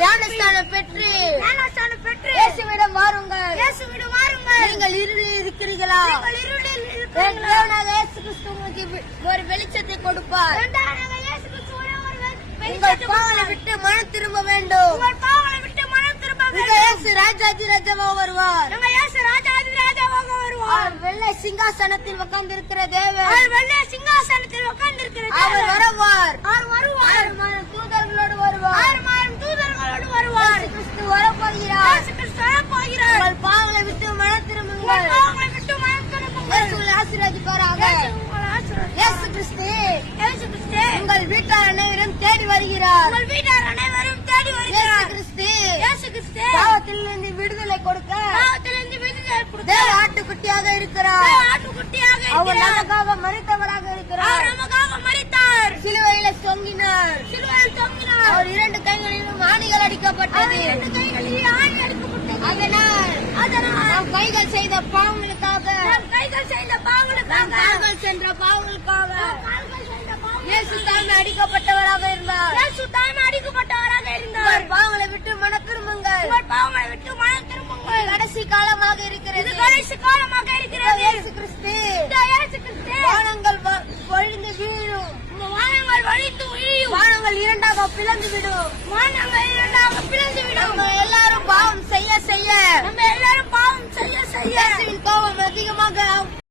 ஞானஸ்தானம் பெற்று இயேசுவிடம் வாருங்கள். நீங்கள் இருளில் இருக்கிறீர்களா? தேவனாக இயேசு கிறிஸ்து உங்களுக்கு ஒரு வெளிச்சத்தை கொடுப்பார். உங்கள் பாவங்களை விட்டு மனம் திரும்ப வேண்டும். இயேசு ராஜாதி ராஜாவாக வருவார். அவர் வெள்ளை சிங்காசனத்தில் உட்கார்ந்து இருக்கிற தேவன். அவர் வருவார். தூதர்களோடு வருவார். இயேசு கிறிஸ்து வரப்போகிறார். உங்கள் பாவங்களை விட்டு மனம் திரும்புங்கள். இயேசு உங்களை ஆசீர்வதிப்பாராக. இயேசு கிறிஸ்து உங்கள் வீட்டார் அனைவரும் தேடி வருகிறார். இயேசு கிறிஸ்து பாவத்திலிருந்து விடுதலை கொடுக்க தேவ ஆட்டுக்குட்டியாக இருக்கிறார். அவர் நமக்காக மரித்தவராக இருக்கிறார். சிலுவையில தொங்கினார். அவர் 2 கைகளிலும் ஆணிகள் அடிக்கப்பட்டது. அதனால் நாம் கைகள் செய்த பாவங்களுக்காக கால்கள் சென்ற பாவங்களுக்காக இயேசு தாமே அடிக்கப்பட்டவராக இருந்தார். பாவங்களை விட்டு மன திரும்புங்கள். கடைசி காலமாக இருக்கிறது. இயேசு கிறிஸ்து வானங்கள் வழிந்து வீழும். வானங்கள் இரண்டாக பிளந்து விடும். நம்ம எல்லாரும் பாவம் செய்ய செய்ய கோபம் அதிகமாக